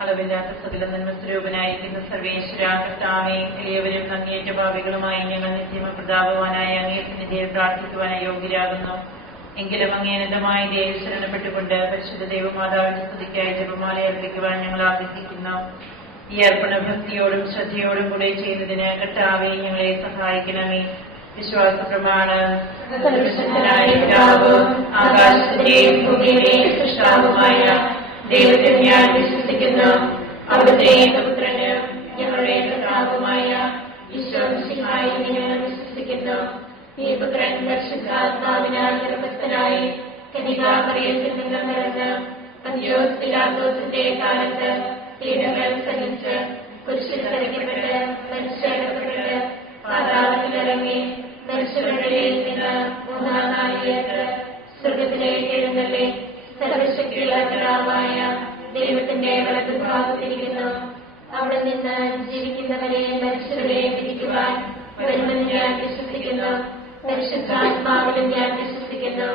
അളവില്ലാത്ത സകല നന്മസ്വരൂപനായിരിക്കുന്ന സർവേശ്വര കർത്താവേ, എളിയവരും അങ്ങേയറ്റ ഭാവികളുമായി ഞങ്ങൾ നിത്യമ പ്രതാപവാനായ അങ്ങേ സന്നിധിയിൽ പ്രാർത്ഥിക്കുവാനായി യോഗ്യരാകുന്നു. എങ്കിലും അങ്ങേനതമായ ദേവി ശരണപ്പെട്ടുകൊണ്ട് പരിശുദ്ധ ദൈവമാതാവിന്റെ സ്തുതിക്കായി ജപമാല അർപ്പിക്കുവാൻ ഞങ്ങൾ ആഗ്രഹിക്കുന്നു. ഈ അർപ്പണ ഭക്തിയോടും ശ്രദ്ധയോടും കൂടെ ചെയ്യുന്നതിന് കർത്താവേ ഞങ്ങളെ സഹായിക്കണമേ. വിശ്വാസ പ്രമാണം. ആകാശത്തിന്റെയും ഭൂമിയുടെയും സൃഷ്ടാവുമായ ദൈവത്തിൽ ഞാൻ വിശ്വസിക്കുന്നു. അവിടുത്തെ ഏകപുത്രന് ഞങ്ങളുടെ കർത്താവുമായ ഈശോമിശിഹായിൽ ഞങ്ങൾ വിശ്വസിക്കുന്നു. ഈ പുത്രൻ പരിശുദ്ധാത്മാവിനാൽ ഗർഭസ്ഥനായി കന്യകാമറിയത്തിൽ നിന്ന് പിറന്ന് പന്തിയോസ് പിലാത്തോസിന്റെ കാലത്ത് പീഡകൾ സഹിച്ച് കുരിശിൽ തറയ്ക്കപ്പെട്ട് മരിച്ചടക്കപ്പെട്ട് പാതാളത്തിലിറങ്ങി മരിച്ചവരുടെ നിന്ന് മൂന്നാം നാളിലേക്ക് സ്വർഗത്തിലേക്ക് എഴുന്നള്ളി സർവശക്തിയുള്ള പിതാവായ ദൈവത്തിന്റെ വലതുഭാഗത്തിരിക്കുന്നു. അവിടെ നിന്ന് ജീവിക്കുന്നവരെ മരിച്ചവരെ വിധിക്കുവാൻ വരുമെന്ന് ഞാൻ വിശ്വസിക്കുന്നു. പരിശുദ്ധാത്മാവിലും ഞാൻ വിശ്വസിക്കുന്നു.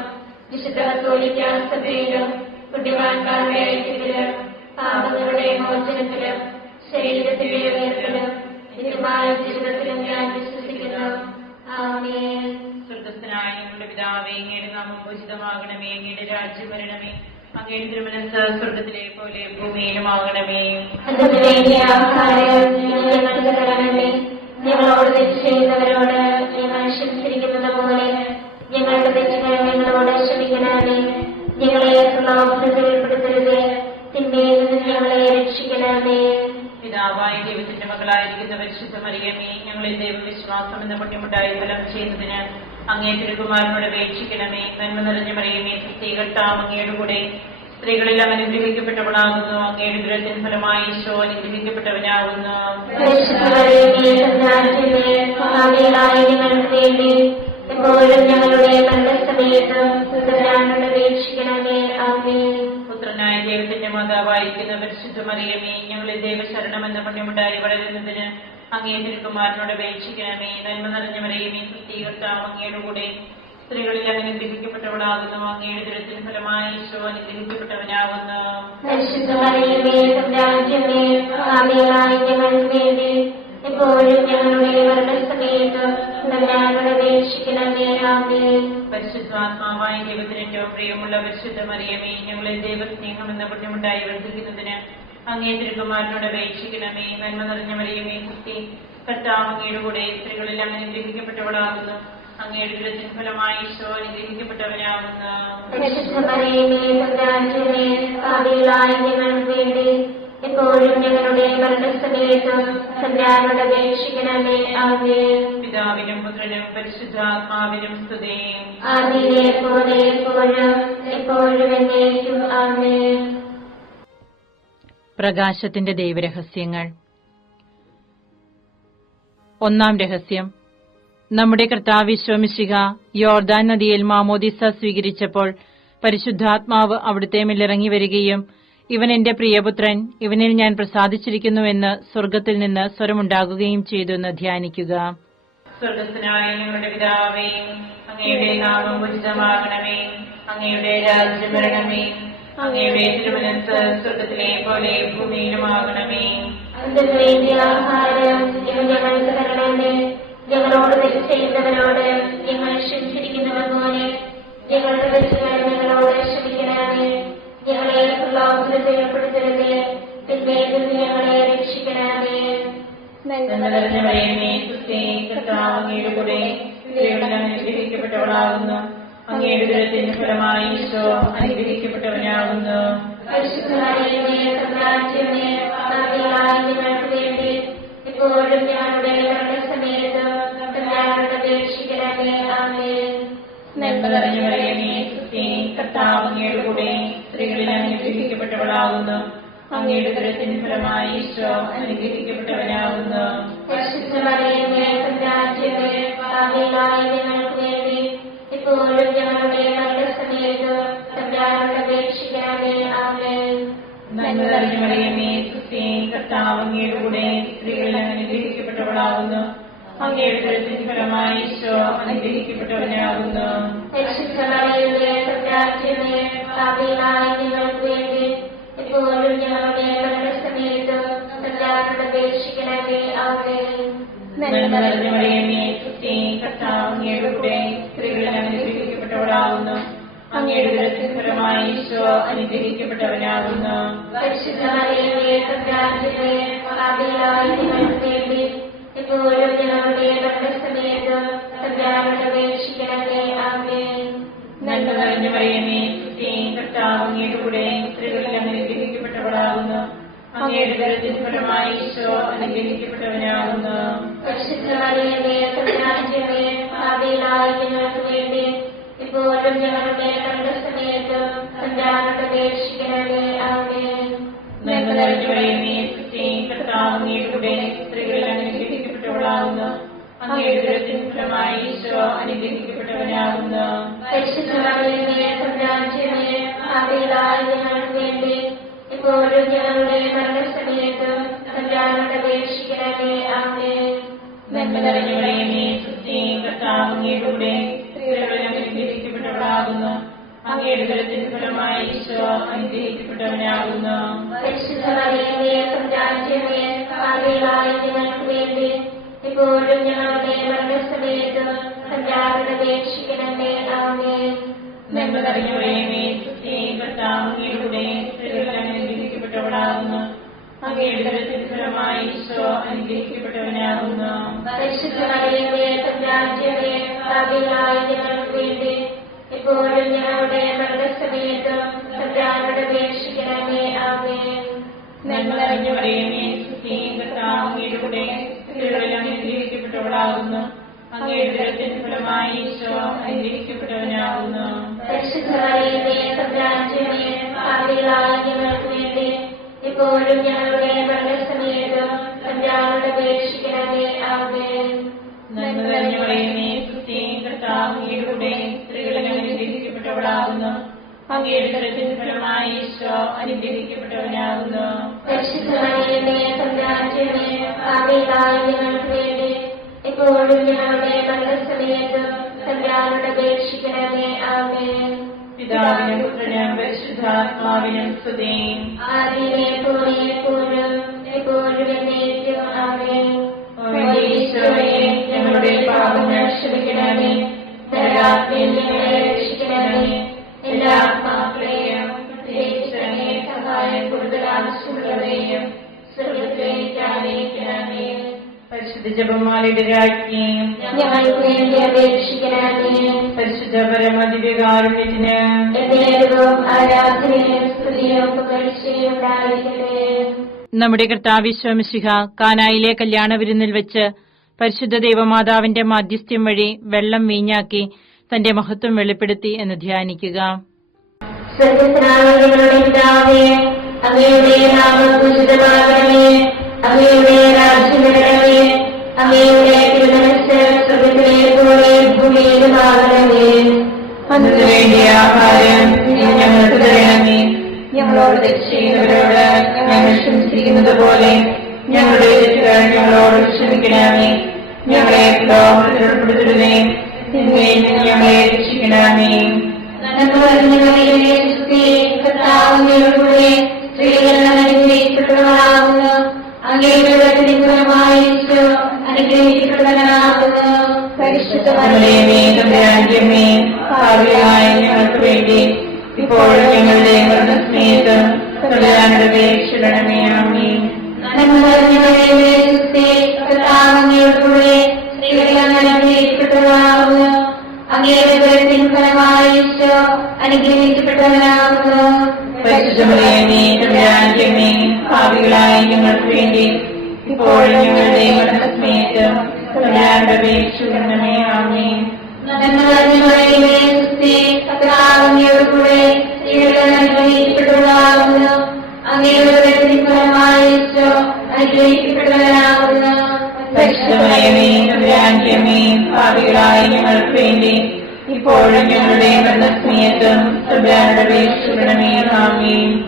വിശുദ്ധ കത്തോലിക്ക സഭയിലും പുണ്യവാന്മാരുടെ ഐക്യത്തിലും പാപങ്ങളുടെ മോചനത്തിലും ശരീരത്തിലെ ഉയർത്തലും നിത്യമായ ജീവിതത്തിലും ഞാൻ വിശ്വസിക്കുന്നു. ആമേൻ. സ്വർഗ്ഗസ്ഥനായ ഞങ്ങളുടെ പിതാവേ, അങ്ങയുടെ നാമം പൂജിതമാകണമേ. അങ്ങയുടെ രാജ്യം വരണമേ. അങ്ങയുടെ തിരുമനസ്സ് സ്വർഗ്ഗത്തിലെ പോലെ ഭൂമിയിലുമാകണമേ. ഞങ്ങളോട് തെറ്റ് ചെയ്യുന്നവരോട് ഞങ്ങൾ ക്ഷമിച്ചിരിക്കുന്നത് പോലെ ഞങ്ങളുടെ തെറ്റുകൾ ഞങ്ങളോട് ക്ഷമിക്കണമേ. ഞങ്ങളെ പ്രലോഭനത്തിൽ ഉൾപ്പെടുത്തരുതേ, തിന്മയിൽ നിന്ന് ഞങ്ങളെ രക്ഷിക്കണമേ. പിതാവായ ദൈവത്തിന്റെ മകളായിരിക്കുന്ന പരിശുദ്ധ മറിയമേ, ഞങ്ങളിൽ ദൈവവിശ്വാസം എന്ന പുണ്യമുണ്ടായി ഫലം ചെയ്യുന്നതിന് അങ്ങേ തിരുകുമാരനോട് അപേക്ഷിക്കണമേ. നന്മ നിറഞ്ഞ മറിയമേ, കർത്താവ് അങ്ങയുടെ കൂടെ സ്ത്രീകളെല്ലാം അനുഗ്രഹിക്കപ്പെട്ടവളാകുന്നു. അങ്ങയുടെ ദുരത്തിന് ഫലമായി ഈശോ അനുഗ്രഹിക്കപ്പെട്ടവനാകുന്നു. പുത്രനായ ദൈവത്തിന്റെ മാതാവായിരിക്കുന്ന പരിശുദ്ധ മറിയമേ, ഞങ്ങളിൽ ദൈവശരണം എന്ന പുണ്യമുണ്ടായി വളരുന്നതിന് അങ്ങേ തിരുകുമാരനോട് അപേക്ഷിക്കണമേ. നന്മ നിറഞ്ഞ മറിയമേ, കർത്താവ് അങ്ങയുടെ കൂടെ സ്ത്രീകളിൽ അനുഗ്രഹിക്കപ്പെട്ടവളാകുന്നു. അങ്ങയുടെ ദുരത്തിന് ഫലമായി ഈശോ അനുഗ്രഹിക്കപ്പെട്ടവനാകുന്നു. പരിശുദ്ധാത്മാവായ ദൈവത്തിന് ഏറ്റവും പ്രിയമുള്ള പരിശുദ്ധ മറിയമേ, ഞങ്ങളിൽ ദൈവസ്നേഹം എന്ന പുണ്യമുണ്ടായി വർദ്ധിക്കുന്നതിന് അങ്ങേ തിരുകുമാരനോട് അപേക്ഷിക്കണമേ. നന്മ നിറഞ്ഞ മറിയമേ, കർത്താവ് അങ്ങയുടെ കൂടെ സ്ത്രീകളെല്ലാം അനുഗ്രഹിക്കപ്പെട്ടവളാകുന്നു. അങ്ങയുടെ ദുരത്തിന് ഫലമായി ഈശോ അനുഗ്രഹിക്കപ്പെട്ടവനാകുന്നു. എപ്പോഴും ഞങ്ങളുടെ മരണസമയത്തും തമ്പുരാനോട് അപേക്ഷിക്കണമേ. ആമേൻ. പിതാവിനും പുത്രനും പരിശുദ്ധാത്മാവിനും സ്തുതി. ആദിയിലെ പോലെ എപ്പോഴും എപ്പോഴും എന്നേക്കും. ആമേൻ. പ്രകാശത്തിന്റെ ദൈവരഹസ്യങ്ങൾ. ഒന്നാം രഹസ്യം. നമ്മുടെ കർത്താവ് ഈശോ മിശിഹ യോർദാൻ നദിയിൽ മാമോദിസ സ്വീകരിച്ചപ്പോൾ പരിശുദ്ധാത്മാവ് അവിടുത്തെ മേലിറങ്ങി വരികയും ഇവൻ എന്റെ പ്രിയപുത്രൻ, ഇവനിൽ ഞാൻ പ്രസാദിച്ചിരിക്കുന്നുവെന്ന് സ്വർഗ്ഗത്തിൽ നിന്ന് സ്വരമുണ്ടാകുകയും ചെയ്തു എന്ന് ധ്യാനിക്കുക. സ്വർഗ്ഗസ്ഥനായ ഞങ്ങളുടെ പിതാവേ, അങ്ങയുടെ നാമം പൂജിതമാകണമേ. അങ്ങയുടെ രാജ്യം വരണമേ. അങ്ങയുടെ തിരുമനസ്സ് സ്വർഗ്ഗത്തിലെ പോലെ ഭൂമിയിലുമാകണമേ. ആഹാരം ഞങ്ങൾക്ക് തരണമേ. ഞങ്ങളോട് തെറ്റ് ചെയ്യുന്നവരോട് ഞങ്ങൾ ക്ഷമിച്ചിരിക്കുന്നത് പോലെ ഞങ്ങളുടെ തെറ്റുകൾ ഞങ്ങളോട് ക്ഷമിക്കണമേ. ഞങ്ങളെ പ്രലോഭനത്തിൽ ഉൾപ്പെടുത്തരുതേ, തിന്മയിൽ നിന്ന് ഞങ്ങളെ രക്ഷിക്കണമേ. കർത്താവ് അങ്ങയുടെ കൂടെ സ്ത്രീകളിൽ അനുഗ്രഹിക്കപ്പെട്ടവളാകുന്നു. അങ്ങയുടെ ദുരത്തിന് ഫലമായി ഈശോ അനുഗ്രഹിക്കപ്പെട്ടവനാകുന്നു. എപ്പോഴും ഞങ്ങളുടെ മരണസമയത്ത് തമ്പുരാനോട് അപേക്ഷിക്കണമേ. ആമേൻ. നന്മ നിറഞ്ഞ മറിയമേ, കർത്താവ് അങ്ങയുടെ കൂടെ സ്ത്രീകളിൽ അനുഗ്രഹിക്കപ്പെട്ടവളാകുന്നു. അങ്ങയുടെ ദുരത്തിന് ഫലമായി ഈശോ അനുഗ്രഹിക്കപ്പെട്ടവനാകുന്നു. എപ്പോഴും ഞങ്ങളുടെ മരണസമയത്ത് തമ്പുരാനോട് അപേക്ഷിക്കണമേ. ആമേൻ. നന്മ നിറഞ്ഞ മറിയമേ, കർത്താവ് അങ്ങയുടെ കൂടെ സ്ത്രീകളിൽ അനുഗ്രഹിക്കപ്പെട്ടവളാകുന്നു. അങ്ങയുടെ ദുരത്തിന് ഫലമായി ഈശോ അനുഗ്രഹിക്കപ്പെട്ടവനാകുന്നു. എപ്പോഴും ഞങ്ങളുടെ നന്മ നിറഞ്ഞ മറിയമേ, സുസ്ഥി, കർത്താവ് അങ്ങയുടെ കൂടെ സ്ത്രീകളിൽ അനുഗ്രഹിക്കപ്പെട്ടവളാകുന്നു. അങ്ങയുടെ ഉദരത്തിൻ ഫലമായി ഈശോ അനുഗ്രഹിക്കപ്പെട്ടവനാകുന്നു. പരിശുദ്ധ മറിയമേ, തമ്പുരാന്റെ പാപികളായ ഞങ്ങൾക്ക് വേണ്ടി ഇപ്പോഴും ഞങ്ങളുടെ മരണസമയത്തും തമ്പുരാനോട് അപേക്ഷിക്കണമേ. ആമേൻ. നന്മ നിറഞ്ഞ മറിയമേ, സുസ്ഥി, കർത്താവ് അങ്ങയുടെ കൂടെ സ്ത്രീകളിൽ അനുഗ്രഹിക്കപ്പെട്ടവളാകുന്നു. അങ്ങയുടെ ഉദരത്തിൻ ഫലമായി ഈശോ അനുഗ്രഹിക്കപ്പെട്ടവനാകുന്നു. പരിശുദ്ധ മറിയമേ, തമ്പുരാന്റെ പാപികളായ ഞങ്ങൾക്ക് വേണ്ടി ഇപ്പോഴും ഞങ്ങളുടെ മരണസമയത്തും തമ്പുരാനോട് അപേക്ഷിക്കണമേ. ആമേൻ. നന്മ നിറഞ്ഞ മറിയമേ, സുസ്ഥി, കർത്താവ് അങ്ങയുടെ കൂടെ സ്ത്രീകളിൽ അനുഗ്രഹിക്കപ്പെട്ടവളാകുന്നു. അങ്ങയുടെ ഉദരത്തിൻ ഫലമായി ഈശോ അനുഗ്രഹിക്കപ്പെട്ടവനാകുന്നു. പരിശുദ്ധ മറിയമേ, തമ്പുരാന്റെ പാപികളായ ഞങ്ങൾക്ക് വേണ്ടി ഇപ്പോഴും ഞങ്ങളുടെ മരണസമയത്തും തമ്പുരാനോട് അപേക്ഷിക്കണമേ. ആമേൻ. നന്മ നിറഞ്ഞ മറിയമേ, സുസ്ഥി, കർത്താവ് അങ്ങയുടെ കൂടെ സ്ത്രീകളിൽ അനുഗ്രഹിക്കപ്പെട്ടവളാകുന്നു. അങ്ങയുടെ ഉദരത്തിൻ ഫലമായി ഈശോ അനുഗ്രഹിക്കപ്പെട്ടവനാകുന്നു. പരിശുദ്ധ മറിയമേ, തമ്പുരാന്റെ പാപികളായ ഞങ്ങൾക്ക് വേണ്ടി ഇപ്പോഴും ഞങ്ങളുടെ മരണസമയത്തും തമ്പുരാനോട് അപേക്ഷിക്കണമേ. ആമേൻ. നന്മ നിറഞ്ഞ മറിയമേ, സുസ്ഥി, കർത്താവ് അങ്ങയുടെ കൂടെ സ്ത്രീകളിൽ അനുഗ്രഹിക്കപ്പെട്ടവളാകുന്നു. അങ്ങയുടെ ഉദരത്തിൻ ഫലമായി ഈശോ അനുഗ്രഹിക്കപ്പെട്ടവനാകുന്നു. പരിശുദ്ധ മറിയമേ, തമ്പുരാന്റെ പാപികളായ ഞങ്ങൾക്ക് വേണ്ടി ഇപ്പോഴും ഞങ്ങളുടെ മരണസമയത്തും തമ്പുരാനോട് അപേക്ഷിക്കണമേ. ആമേൻ. നന്മ നിറഞ്ഞ മറിയമേ, സുസ്ഥി, കർത്താവ് അങ്ങയുടെ കൂടെ സ്ത്രീകളിൽ അനുഗ്രഹിക്കപ്പെട്ടവളാകുന്നു. അങ്ങയുടെ ഉദരത്തിൻ ഫലമായി ഈശോ അനുഗ്രഹിക്കപ്പെട്ടവനാകുന്നു. പരിശുദ്ധ മറിയമേ, തമ്പുരാന്റെ പാപികളായ ഞങ്ങൾക്ക് വേണ്ടി ഇപ്പോഴും ഞങ്ങളുടെ മരണസമയത്തും തമ്പുരാനോട് അപേക്ഷിക്കണമേ. ആമേൻ. നന്മ നിറഞ്ഞ മറിയമേ, സുസ്ഥി, കർത്താവ് അങ്ങയുടെ കൂടെ സ്ത്രീകളിൽ അനുഗ്രഹിക്കപ്പെട്ടവളാകുന്നു. അങ്ങയുടെ ഉദരത്തിൻ ഫലമായി ഈശോ അനുഗ്രഹിക്കപ്പെട്ടവനാകുന്നു. പരിശുദ്ധ മറിയമേ, തമ്പുരാന്റെ പാപികളായ ഞങ്ങൾക്ക് വേണ്ടി ഇപ്പോഴും ഞങ്ങളുടെ മരണസമയത്തും തമ്പുരാനോട് അപേക്ഷിക്കണമേ. ആമേൻ. പിതാവിനും പുത്രനും പരിശുദ്ധാത്മാവിനും സ്തുതി. ആദിയിലെ പോലെ എപ്പോഴും എപ്പോഴും എന്നേക്കും. ആമേൻ. ഓ ഈശോയെ, ഞങ്ങളുടെ പാപങ്ങൾ ക്ഷമിക്കണമേ. നരകാഗ്നിയിൽ ഞങ്ങളെ രക്ഷിക്കണമേ. എല്ലാ ആത്മാക്കളെയും പ്രത്യേകിച്ച് അങ്ങേ സഹായം കൂടുതൽ ആവശ്യമുള്ളവരെയും സ്വർഗ്ഗത്തിലേക്ക് ആനയിക്കണമേ. പരിശുദ്ധ ജപമാലയുടെ രാജ്ഞിയും ഞങ്ങൾക്ക് വേണ്ടി അപേക്ഷിക്കണമേ. പരിശുദ്ധ പരമദിവ്യകാരുണ്യത്തിന് എന്നേരവും ആരാധനയും സ്തുതിയും പുകഴ്ചയും ഉണ്ടായിരിക്കട്ടെ. നമ്മുടെ കർത്താവ് മിശിഹ കാനായിലെ കല്യാണ വിരുന്നിൽ വെച്ച് പരിശുദ്ധ ദൈവമാതാവിന്റെ മാധ്യസ്ഥ്യം വഴി വെള്ളം വീഞ്ഞാക്കി തന്റെ മഹത്വം വെളിപ്പെടുത്തി എന്ന് ധ്യാനിക്കുക. സ്വർഗ്ഗസ്ഥനായ ഞങ്ങളുടെ പിതാവേ, അങ്ങയുടെ നാമം പൂജിതമാകണമേ. അങ്ങയുടെ രാജ്യം വരണമേ. അങ്ങയുടെ തിരുമനസ്സ് സ്വർഗ്ഗത്തിലെ പോലെ ഭൂമിയിലുമാകണമേ. അതിനു വേണ്ടിയ ആഹാരം ഇന്ന് ഞങ്ങൾക്ക് തരണമേ. ഞങ്ങളോട് തെറ്റ് ചെയ്യുന്നവരോട് ഞങ്ങൾ ക്ഷമിച്ചിരിക്കുന്നത് പോലെ ഞങ്ങളുടെ തെറ്റുകൾ ഞങ്ങളോട് ക്ഷമിക്കണമേ. ഞങ്ങളെ പ്രലോഭനത്തിൽ ഉൾപ്പെടുത്തരുതേ. തിന്മയിൽ നിന്ന് ഞങ്ങളെ രക്ഷിക്കണമേ. നന്മ നിറഞ്ഞ മറിയമേ, സുസ്ഥി, കർത്താവ് അങ്ങയുടെ കൂടെ സ്ത്രീകൾ അനുഗ്രഹിക്കപ്പെട്ടവളാകുന്നു. അങ്ങയുടെ ഉദരത്തിൻ ഫലമായി ഈശോ അനുഗ്രഹിക്കപ്പെട്ടവനാകുന്നു. പരിശുദ്ധ മറിയമേ, തമ്പുരാന്റെ അമ്മേ, പാപികളായ ഞങ്ങൾക്ക് വേണ്ടി ഇപ്പോഴും ഞങ്ങളുടെ മരണസമയത്ത് തമ്പുരാനോട് അപേക്ഷിക്കണമേ. ആമേൻ. നന്മ നിറഞ്ഞ മറിയമേ, സുസ്ഥി, കർത്താവ് അങ്ങയുടെ കൂടെ സ്ത്രീകൾ അനുഗ്രഹിക്കപ്പെട്ടവളാകുന്നു. അങ്ങയുടെ ഉദരത്തിൻ ഫലമായി ഈശോ അനുഗ്രഹിക്കപ്പെട്ടവനാകുന്നു. പരിശുദ്ധ മറിയമേ, തമ്പുരാന്റെ അമ്മേ, പാപികളായ ഞങ്ങൾക്ക് വേണ്ടി ഇപ്പോഴും ഞങ്ങളുടെ മരണസമയത്ത് തമ്പുരാനോട് അപേക്ഷിക്കണമേ. ആമേൻ. നന്മ നിറഞ്ഞ മറിയമേ, സുസ്ഥി, കർത്താവ് അങ്ങയുടെ കൂടെ സ്ത്രീകൾ അനുഗ്രഹിക്കപ്പെട്ടവളാകുന്നു. അങ്ങയുടെ ഉദരത്തിൻ ഫലമായി ഈശോ അനുഗ്രഹിക്കപ്പെട്ടവനാകുന്നു. പരിശുദ്ധ മറിയമേ, തമ്പുരാന്റെ അമ്മേ, പാപികളായ ഞങ്ങൾക്ക് വേണ്ടി ഇപ്പോഴും ഞങ്ങളുടെ മരണസമയത്ത് തമ്പുരാനോട് അപേക്ഷിക്കണമേ. ആമേൻ.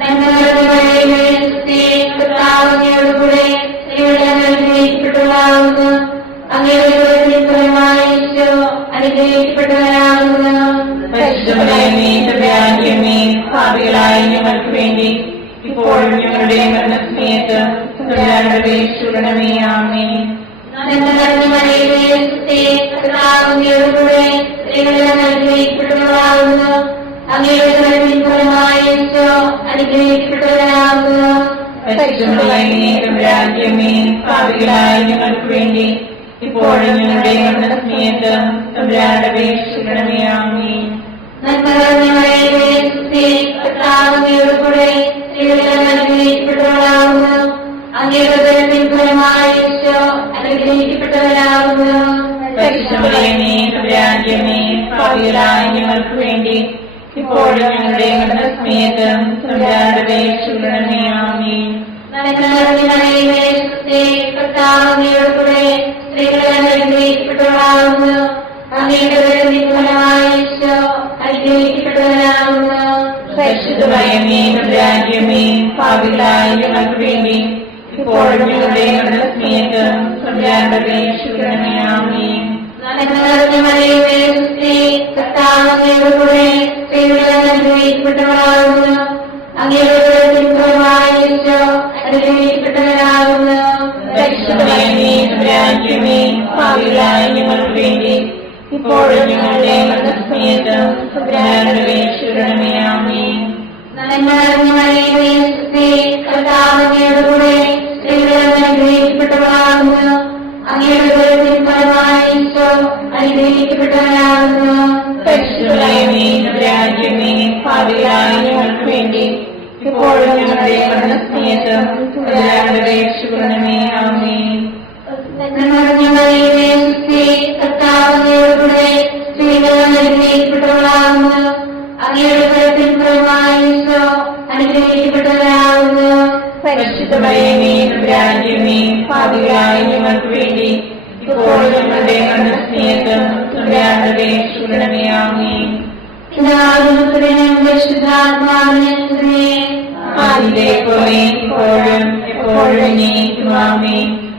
നന്മ നിറഞ്ഞ മറിയമേ, സുസ്ഥി, കർത്താവ് അങ്ങയുടെ കൂടെ സ്ത്രീകൾ അനുഗ്രഹിക്കപ്പെട്ടവളാകുന്നു. അങ്ങയുടെ ഉദരത്തിൻ ഫലമായി ഈശോ അനുഗ്രഹിക്കപ്പെട്ടവനാകുന്നു. പരിശുദ്ധ മറിയമേ, തമ്പുരാന്റെ അമ്മേ, പാപികളായ ഞങ്ങൾക്ക് വേണ്ടി ഇപ്പോഴും ഞങ്ങളുടെ മരണസമയത്ത് തമ്പുരാനോട് അപേക്ഷിക്കണമേ. ആമേൻ. നന്മ രാജ്യമേ പാപികളായ ഞങ്ങൾക്ക് വേണ്ടി ഇപ്പോഴും ഞങ്ങളുടെ മരണസമയത്തും തമ്പുരാനോട് അപേക്ഷിക്കണമേ. ആമേൻ. രാജ്യമേ പാപികളായ ഞങ്ങൾക്ക് വേണ്ടി ഇപ്പോഴും ഞങ്ങളുടെ മരണസമയത്തും തമ്പുരാനോട് അപേക്ഷിക്കണമേ. ആമേൻ. രാജ്യമേ പാപികളായ ഞങ്ങൾക്ക് വേണ്ടി ഇപ്പോഴും ഞങ്ങളുടെ മരണസമയത്തും തമ്പുരാനോട് അപേക്ഷിക്കണമേ. ആമേൻ. രാജ്യമേ പാപികളായ ഞങ്ങൾക്ക് വേണ്ടി ഇപ്പോഴും ഞങ്ങളുടെ മരണസമയത്തും തമ്പുരാനോട് അപേക്ഷിക്കണമേ. ആമേൻ. രാജ്യമേ പാപികളായ ഞങ്ങൾക്ക് വേണ്ടി ഇപ്പോഴും ഞങ്ങളുടെ മരണസമയത്തും തമ്പുരാനോട് അപേക്ഷിക്കണമേ. ആമേൻ. രാജ്യമേ പാപികളായ ഞങ്ങൾക്ക് വേണ്ടി ഇപ്പോഴും ഞങ്ങളുടെ മരണസമയത്തും തമ്പുരാനോട് അപേക്ഷിക്കണമേ. ആമേൻ. ആദിയിലെ പോലെ ഇപ്പോഴും എപ്പോഴും എന്നേക്കും. ആമേൻ.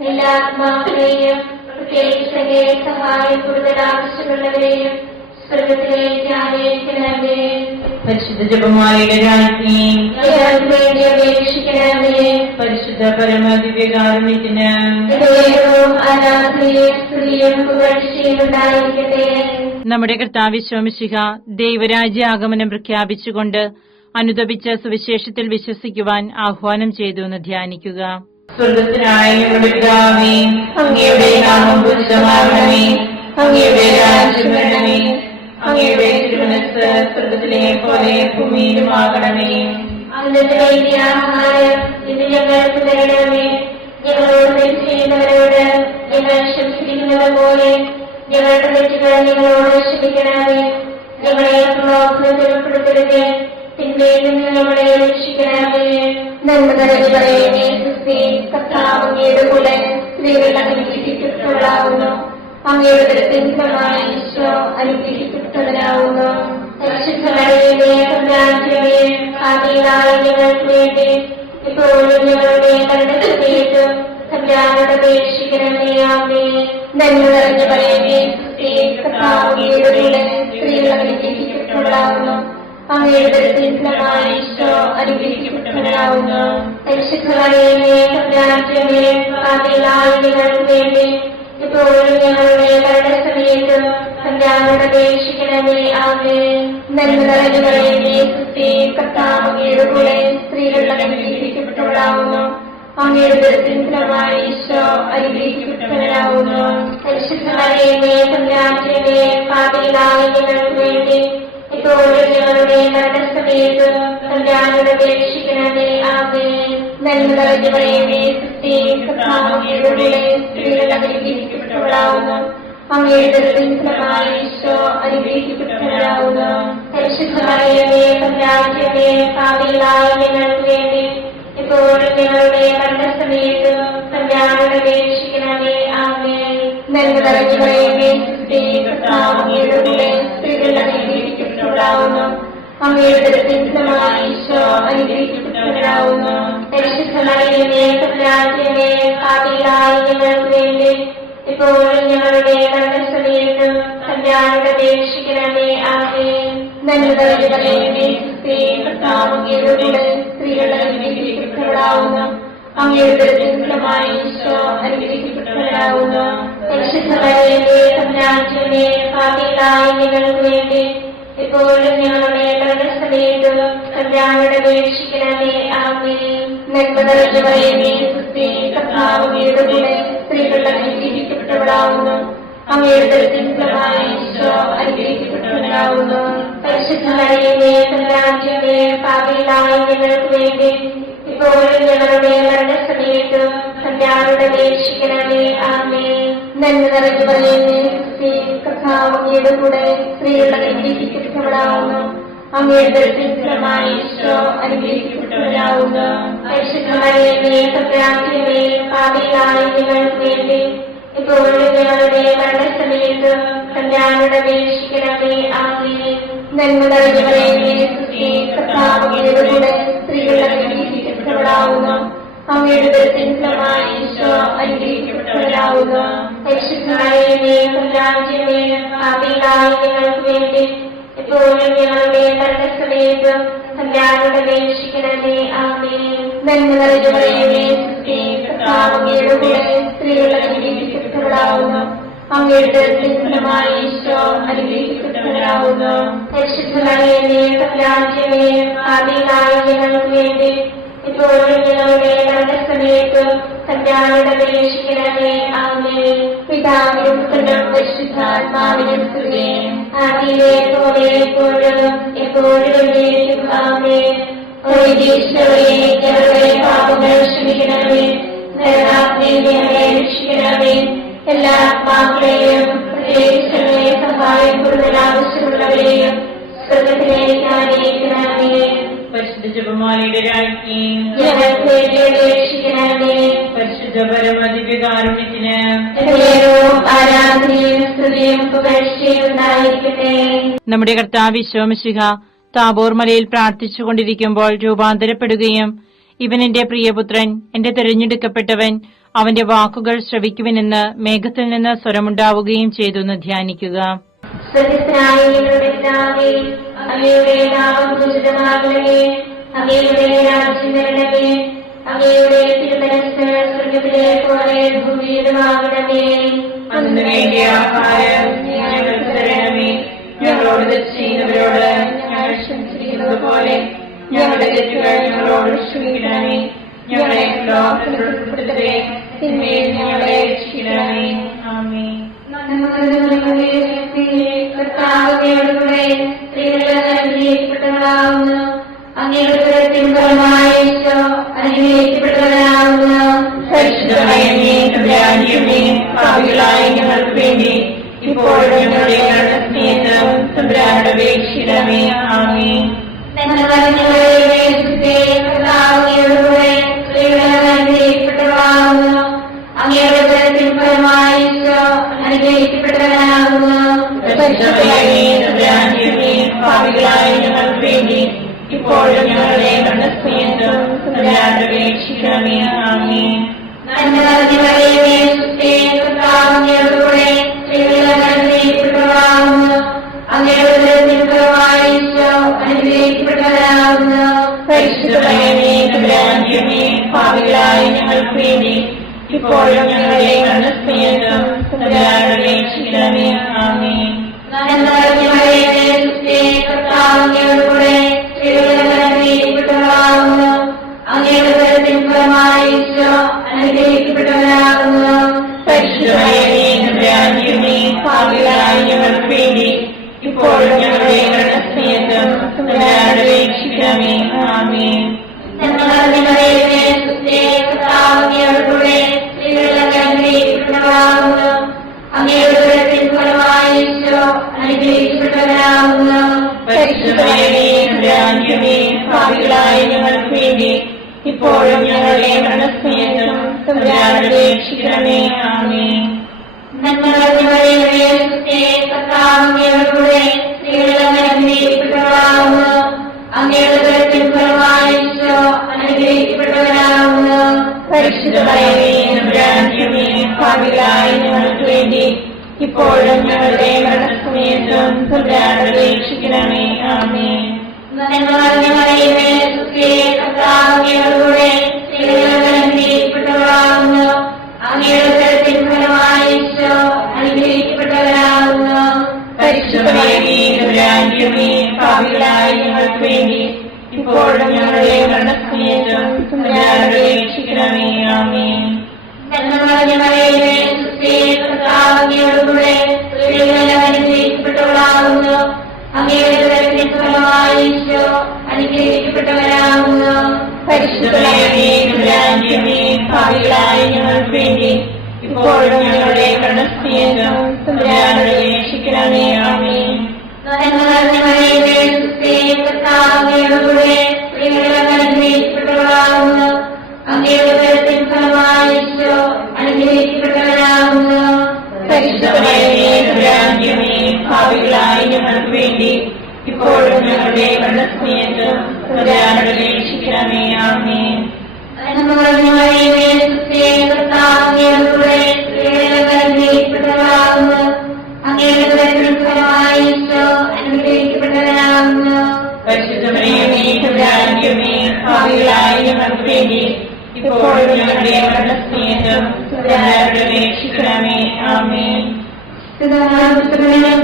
എല്ലാ ആത്മാക്കളെയും പ്രത്യേകിച്ച് സഹായം കൂടുതൽ ആവശ്യമുള്ളവരെയും സ്വർഗത്തിലേക്ക് ആനയിക്കണമേ. പരിശുദ്ധ ജപമാലയുടെ രാജ്ഞി വേണ്ടി അപേക്ഷിക്കണമേ. പരിശുദ്ധ പരമദിവ്യകാരുണ്യത്തിന് ആരാധനയും സ്ത്രീയും പുകഴ്ചയും ഉണ്ടായിരിക്കട്ടെ. നമ്മുടെ കർത്താവ് ശോമിശിഹ ദൈവരാജ്യ ആഗമനം പ്രഖ്യാപിച്ചുകൊണ്ട് അനുദപിച്ച സുവിശേഷത്തിൽ വിശ്വസിക്കുവാൻ ആഹ്വാനം ചെയ്തു എന്ന് ധ്യാനിക്കുക. സ്വർഗത്തിനായ ഞങ്ങളുടെ പിതാവേ, അങ്ങയുടെ നാമം പൂജിതമാകണമേ. അങ്ങയുടെ രാജ്യം വരണമേ. അങ്ങയുടെ തിരുമനസ്സ് സ്വർഗത്തിലെ പോലെ ഭൂമിയിലുമാകണമേ. അന്നത്തെ ആഹാരം ഇത് ഞങ്ങൾക്ക് തരണമേ. ഞങ്ങളോട് തെറ്റ് ചെയ്യുന്നവരോട് ഞങ്ങൾ ക്ഷമിച്ചിരിക്കുന്നത് പോലെ ഞങ്ങളുടെ തെറ്റുകൾ ഞങ്ങളോട് ക്ഷമിക്കണമേ. ഞങ്ങളെ പ്രലോഭനത്തിൽ ഉൾപ്പെടുത്തരുത്, തിന്മയിൽ നിന്ന് ഞങ്ങളെ രക്ഷിക്കണമേ. നന്മ നിറഞ്ഞ മറിയമേ, ക്രിസ്തുവേ, കർത്താവ് അങ്ങയുടെ കൂടെ സ്ത്രീകൾ അനുഗ്രഹിക്കപ്പെട്ടവളാകുന്നു. അങ്ങയുടെ ഉദരത്തിൻ ഫലമായ ഈശോ അനുഗ്രഹിക്കപ്പെട്ടവനാകുന്നു. പരിശുദ്ധ മറിയമേ, തമ്പുരാന്റമ്മേ, പാപികളായ ഞങ്ങൾക്ക് വേണ്ടി ഇപ്പോഴും ഞങ്ങളുടെ മരണസമയത്തും തമ്പുരാനോട് അപേക്ഷിക്കണമേ. ആമേൻ. നന്മ നിറഞ്ഞ മറിയമേ, ക്രിസ്തുവേ, കർത്താവ് അങ്ങയുടെ കൂടെ സ്ത്രീകൾ അനുഗ്രഹിക്കപ്പെട്ടവളാകുന്നു. അങ്ങയുടെ ഉദരത്തിൻ ഫലമായ ഈശോ അനുഗ്രഹിക്കപ്പെട്ടവനാകുന്നു. പരിശുദ്ധ മറിയമേ, തമ്പുരാന്റമ്മേ, പാപികളായ ഞങ്ങൾക്ക് വേണ്ടി ഇപ്പോഴും ഞങ്ങളുടെ മരണസമയത്തും തമ്പുരാനോട് അപേക്ഷിക്കണമേ. ആമേൻ. നന്മ നിറഞ്ഞ മറിയമേ, ക്രിസ്തുവേ, കർത്താവ് അങ്ങയുടെ കൂടെ സ്ത്രീകൾ അനുഗ്രഹിക്കപ്പെട്ടവളാകുന്നു. അങ്ങയുടെ ഉദരത്തിൻ ഫലമായ ഈശോ അനുഗ്രഹിക്കപ്പെട്ടവനാകുന്നു. പരിശുദ്ധ മറിയമേ, തമ്പുരാന്റമ്മേ, പാപികളായ ഞങ്ങൾക്ക് വേണ്ടി ഇപ്പോഴും ഞങ്ങളുടെ മരണസമയത്തും തമ്പുരാനോട് അപേക്ഷിക്കണമേ. ആമേൻ. നന്മ നിറഞ്ഞ മറിയമേ, ക്രിസ്തുവേ, കർത്താവ് അങ്ങയുടെ കൂടെ സ്ത്രീകൾ അനുഗ്രഹിക്കപ്പെട്ടവളാകുന്നു. അങ്ങയുടെ ഉദരത്തിൻ ഫലമായ ഈശോ അനുഗ്രഹിക്കപ്പെട്ടവനാകുന്നു. പരിശുദ്ധ മറിയമേ, തമ്പുരാന്റമ്മേ, പാപികളായ ഞങ്ങൾക്ക് വേണ്ടി ഇപ്പോഴും ഞങ്ങളുടെ മരണസമയത്തും തമ്പുരാനോട് അപേക്ഷിക്കണമേ. ആമേൻ. നന്മ നിറഞ്ഞ മറിയമേ, ക്രിസ്തുവേ, കർത്താവ് അങ്ങയുടെ കൂടെ സ്ത്രീകൾ അനുഗ്രഹിക്കപ്പെട്ടവളാകുന്നു. അങ്ങയുടെ ഉദരത്തിൻ ഫലമായ ഈശോ അനുഗ്രഹിക്കപ്പെട്ടവനാകുന്നു. പരിശുദ്ധ മറിയമേ, തമ്പുരാന്റമ്മേ, പാപികളായ ഞങ്ങൾക്ക് വേണ്ടി ഇപ്പോഴും ഞങ്ങളുടെ മരണസമയത്തും തമ്പുരാനോട് അപേക്ഷിക്കണമേ. ആമേൻ. നന്മ നിറഞ്ഞ മറിയമേ, ക്രിസ്തുവേ, കർത്താവ് അങ്ങയുടെ കൂടെ സ്ത്രീകൾ അനുഗ്രഹിക്കപ്പെട്ടവളാകുന്നു. അങ്ങയുടെ ഉദരത്തിൻ ഫലമായ ഈശോ അനുഗ്രഹിക്കപ്പെട്ടവനാകുന്നു. പരിശുദ്ധ മറിയമേ തമ്പുരാന്റമ്മേ പാപികളായ ഞങ്ങൾക്ക് വേണ്ടി ഇപ്പോഴും ഞങ്ങളുടെ മരണസമയത്തും തമ്പുരാനോട് അപേക്ഷിക്കണമേ. ആമേൻ. നന്മ നിറഞ്ഞ മറിയമേ സുസ്തി, കർത്താവ് അങ്ങയുടെ കൂടെ സ്ത്രീകൾ അനുഗ്രഹിക്കപ്പെട്ടവളാവുന്നു. അങ്ങയുടെ ഉദരത്തിൻ ഫലമായി ഈശോ അനുഗ്രഹിക്കപ്പെട്ടവനാവുന്നു. പരിശുദ്ധ മറിയമേ തമ്പുരാന്റമ്മേ പാപികളായ ഞങ്ങൾക്ക് വേണ്ടി ഇപ്പോഴും ഞങ്ങളുടെ മരണസമയത്തും തമ്പുരാനോട് അപേക്ഷിക്കണമേ. ആമേൻ. നന്മ നിറഞ്ഞ മറിയമേ സുസ്തി, കർത്താവ് അങ്ങയുടെ കൂടെ സ്ത്രീകൾ അനുഗ്രഹിക്കപ്പെട്ടവളാവുന്നു. അങ്ങയുടെ ഉദരത്തിൻ ഫലമായി ഈശോ അനുഗ്രഹിക്കപ്പെട്ടവനാവുന്നു. പരിശുദ്ധ മറിയമേ തമ്പുരാന്റമ്മേ പാപികളായ ഞങ്ങൾക്ക് വേണ്ടി ഇപ്പോഴും ഞങ്ങളുടെ മരണസമയത്തും തമ്പുരാനോട് അപേക്ഷിക്കണമേ. ആമേൻ. നന്മ നിറഞ്ഞ മറിയമേ സുസ്തി, കർത്താവ് അങ്ങയുടെ കൂടെ സ്ത്രീകൾ അനുഗ്രഹിക്കപ്പെട്ടവളാവുന്നു. അങ്ങയുടെ ഉദരത്തിൻ ഫലമായി ഈശോ അനുഗ്രഹിക്കപ്പെട്ടവനാവുന്നു. പരിശുദ്ധ മറിയമേ തമ്പുരാന്റമ്മേ പാപികളായ ഞങ്ങൾക്ക് വേണ്ടി ഇപ്പോഴും ഞങ്ങളുടെ മരണസമയത്തും തമ്പുരാനോട് അപേക്ഷിക്കണമേ. ആമേൻ. നന്മ നിറഞ്ഞ മറിയമേ സുസ്തി, കർത്താവ് അങ്ങയുടെ കൂടെ സ്ത്രീകൾ അനുഗ്രഹിക്കപ്പെട്ടവളാവുന്നു. അങ്ങയുടെ ഉദരത്തിൻ ഫലമായി ഈശോ അനുഗ്രഹിക്കപ്പെട്ടവനാവുന്നു. പരിശുദ്ധ മറിയമേ തമ്പുരാന്റമ്മേ പാപികളായ ഞങ്ങൾക്ക് വേണ്ടി ഇപ്പോഴും ഞങ്ങളുടെ മരണസമയത്തും തമ്പുരാനോട് അപേക്ഷിക്കണമേ. ആമേൻ. പിതാവിനും പുത്രനും പരിശുദ്ധാത്മാവിനും സ്തുതി. ആദിയിലെ പോലെ എപ്പോഴും എപ്പോഴും എന്നേക്കും. ആമേൻ. ഈശോയെ ഞങ്ങളുടെ പാപങ്ങൾ ക്ഷമിക്കണമേ. നരകാഗ്നിയിൽ ഞങ്ങളെ രക്ഷിക്കണമേ. എല്ലാ ആത്മാക്കളെയും പ്രത്യേകിച്ച് സഹായം കൂടുതൽ ആവശ്യമുള്ളവരെയും സ്വർഗ്ഗത്തിലേക്ക് ആനയിക്കണമേ. പരിശുദ്ധ ജപമാലയുടെ രാജ്ഞി ഞങ്ങൾക്ക് വേണ്ടി അപേക്ഷിക്കണമേ. പരിശുദ്ധ പരമദിവ്യകാരുണ്യത്തിന് ആരാധനയും സ്തുതിയും പുകഴ്ചയും ഉണ്ടായിരിക്കട്ടെ. നമ്മുടെ കർത്താവ് ഈശോ മിശിഹ താബോർ മലയിൽ പ്രാർത്ഥിച്ചുകൊണ്ടിരിക്കുമ്പോൾ രൂപാന്തരപ്പെടുകയും ഇവൻ എന്റെ പ്രിയപുത്രൻ, എന്റെ തിരഞ്ഞെടുക്കപ്പെട്ടവൻ, അവന്റെ വാക്കുകൾ ശ്രവിക്കുവിനെന്ന് മേഘത്തിൽ നിന്ന് സ്വരമുണ്ടാവുകയും ചെയ്തു എന്ന് ധ്യാനിക്കുക. അങ്ങയുടെ നാമം പൂജിതമാകണമേ. അങ്ങയുടെ രാജ്യം വരണമേ. അങ്ങയുടെ തിരുമനസ്സ് സ്വർഗ്ഗത്തിലെ പോലെ ഭൂമിയിലുമാകണമേ. അന്ന് വേണ്ടിയ ആഹാരം ഞങ്ങൾക്ക് തരണമേ. ഞങ്ങളോട് തെറ്റ് ചെയ്യുന്നവരോട് ഞങ്ങൾ ക്ഷമിച്ചിരിക്കുന്നത് പോലെ ഞങ്ങളുടെ തെറ്റുകൾ ഞങ്ങളോട് ക്ഷമിക്കണമേ. ഞങ്ങളെ ലോകത്തിൽ ഉൾപ്പെടുത്തരുതേ, തിന്മയിൽ ഞങ്ങളെ രക്ഷിക്കണമേ. ആമേൻ. കർത്താവിനോടുകൂടെ സ്ത്രീകൾ അനുഗ്രഹിക്കപ്പെട്ടവളാവുന്നു. അങ്ങയുടെ ഉദരത്തിൻ ഫലമായി ഈശോ അനുഗ്രഹിക്കപ്പെട്ടവനാവുന്നു. പരിശുദ്ധ മറിയമേ തമ്പുരാന്റമ്മേ പാപികളായ ഞങ്ങൾക്ക് വേണ്ടി ഇപ്പോഴും ഞങ്ങളുടെ മരണസമയത്തും തമ്പുരാനോട് അപേക്ഷിക്കണമേ. ആമേൻ. നന്മ നിറഞ്ഞ മറിയമേ സുസ്തി, കർത്താവിനോടുകൂടെ സ്ത്രീകൾ അനുഗ്രഹിക്കപ്പെട്ടവളാവുന്നു. അങ്ങയുടെ ഉദരത്തിൻ ഫലമായി ഈശോ അനുഗ്രഹിക്കപ്പെട്ടവനാവുന്നു. പരിശുദ്ധ മറിയമേ തമ്പുരാന്റമ്മേ പാപികളായ ഞങ്ങൾക്ക് വേണ്ടി ഇപ്പോഴും ഞങ്ങളുടെ മരണസമയത്തും തമ്പുരാനോട് അപേക്ഷിക്കണമേ. ആമേൻ. നന്മ നിറഞ്ഞ മറിയമേ സുസ്തി, കർത്താവിനോടുകൂടെ സ്ത്രീകൾ അനുഗ്രഹിക്കപ്പെട്ടവളാവുന്നു. അങ്ങയുടെ ഉദരത്തിൻ ഫലമായി ഈശോ അനുഗ്രഹിക്കപ്പെട്ടവനാവുന്നു. പരിശുദ്ധ മറിയമേ തമ്പുരാന്റമ്മേ പാപികളായ ഞങ്ങൾക്ക് വേണ്ടി ഇപ്പോഴും ഞങ്ങളുടെ മരണസമയത്തും തമ്പുരാനോട് അപേക്ഷിക്കണമേ. ആമേൻ. നന്മ നിറഞ്ഞ മറിയമേ സുസ്തി, കർത്താവിനോടുകൂടെ സ്ത്രീകൾ അനുഗ്രഹിക്കപ്പെട്ടവളാവുന്നു. അങ്ങയുടെ ഉദരത്തിൻ ഫലമായി ഈശോ അനുഗ്രഹിക്കപ്പെട്ടവനാവുന്നു. പരിശുദ്ധ മറിയമേ തമ്പുരാന്റമ്മേ പാപികളായ ഞങ്ങൾക്ക് വേണ്ടി ഇപ്പോഴും ഞങ്ങളുടെ മരണസമയത്തും തമ്പുരാനോട് അപേക്ഷിക്കണമേ. ആമേൻ. നന്മ നിറഞ്ഞ മറിയമേ സുസ്തി, കർത്താവിനോടുകൂടെ സ്ത്രീകൾ അനുഗ്രഹിക്കപ്പെട്ടവളാവുന്നു. അങ്ങയുടെ ഉദരത്തിൻ ഫലമായി ഈശോ അനുഗ്രഹിക്കപ്പെട്ടവനാവുന്നു. പരിശുദ്ധ മറിയമേ തമ്പുരാന്റമ്മേ പാപികളായ ഞങ്ങൾക്ക് വേണ്ടി ഇപ്പോഴും ഞങ്ങളുടെ മരണസമയത്തും തമ്പുരാനോട് അപേക്ഷിക്കണമേ. ആമേൻ. നന്മ നിറഞ്ഞ മറിയമേ സുസ്തി, കർത്താവിനോടുകൂടെ സ്ത്രീകൾ അനുഗ്രഹിക്കപ്പെട്ടവളാവുന്നു. അങ്ങയുടെ ഉദരത്തിൻ ഫലമായി ഈശോ അനുഗ്രഹിക്കപ്പെട്ടവനാവുന്നു. പരിശുദ്ധ മറിയമേ തമ്പുരാന്റമ്മേ പാപികളായ ഞങ്ങൾക്ക് വേണ്ടി ഇപ്പോഴും ഞങ്ങളുടെ മരണസമയത്തും തമ്പുരാനോട് അപേക്ഷിക്കണമേ. ആമേൻ. നന്മ നിറഞ്ഞ മറിയമേ സുസ്തി, കർത്താവിനോടുകൂടെ സ്ത്രീകൾ അനുഗ്രഹിക്കപ്പെട്ടവളാവുന്നു. അങ്ങയുടെ ഉദരത്തിൻ ഫലമായി ഈശോ തമ്പുരാന്റെമേ, പാപികളായ ഞങ്ങൾക്ക് വേണ്ടി ഇപ്പോഴും ഞങ്ങളുടെ മരണസമയത്തും തമ്പുരാനോട് അപേക്ഷിക്കണമേ. ആമേൻ. നന്മ നിറഞ്ഞ മറിയമേ, സുസ്ഥി, കർത്താവ് അങ്ങയോടുകൂടെ സ്ത്രീകളിൽ അനുഗ്രഹിക്കപ്പെട്ടവളാകുന്നു. അങ്ങയുടെ ഉദരത്തിൻ ഫലമായി ഈശോ അനുഗ്രഹിക്കപ്പെട്ടവരാകുന്നു. പരിശുദ്ധമേ, തമ്പുരാന്റെമേ, പാപികളായ ഞങ്ങൾക്ക് വേണ്ടി ഇപ്പോഴും ഞങ്ങളുടെ മരണസമയത്തും തമ്പുരാനോട് അപേക്ഷിക്കണമേ. ആമേൻ. നന്മ നിറഞ്ഞ മറിയമേ, സുസ്ഥി, കർത്താവ് അങ്ങയോടുകൂടെ സ്ത്രീകളിൽ അനുഗ്രഹിക്കപ്പെട്ടവളാകുന്നു. അങ്ങയുടെ ഉദരത്തിൻ ഫലമായി ഈശോ അനുഗ്രഹിക്കപ്പെട്ടവരാകുന്നു. പരിശുദ്ധമേ, തമ്പുരാന്റെമേ, പാപികളായ ഞങ്ങൾക്ക് വേണ്ടി ഇപ്പോഴും ഞങ്ങളുടെ മരണസമയത്തും തമ്പുരാനോട് അപേക്ഷിക്കണമേ. ആമേൻ. നന്മ നിറഞ്ഞ മറിയമേ, സുസ്ഥി, കർത്താവ് അങ്ങയോടുകൂടെ സ്ത്രീകളിൽ അനുഗ്രഹിക്കപ്പെട്ടവളാകുന്നു. അങ്ങയുടെ ഉദരത്തിൻ ഫലമായി ഈശോ അനുഗ്രഹിക്കപ്പെട്ടവരാകുന്നു. പരിശുദ്ധമേ, തമ്പുരാന്റെമേ, പാപികളായ ഞങ്ങൾക്ക് വേണ്ടി ഇപ്പോഴും ഞങ്ങളുടെ മരണസമയത്തും തമ്പുരാനോട് അപേക്ഷിക്കണമേ. ആമേൻ.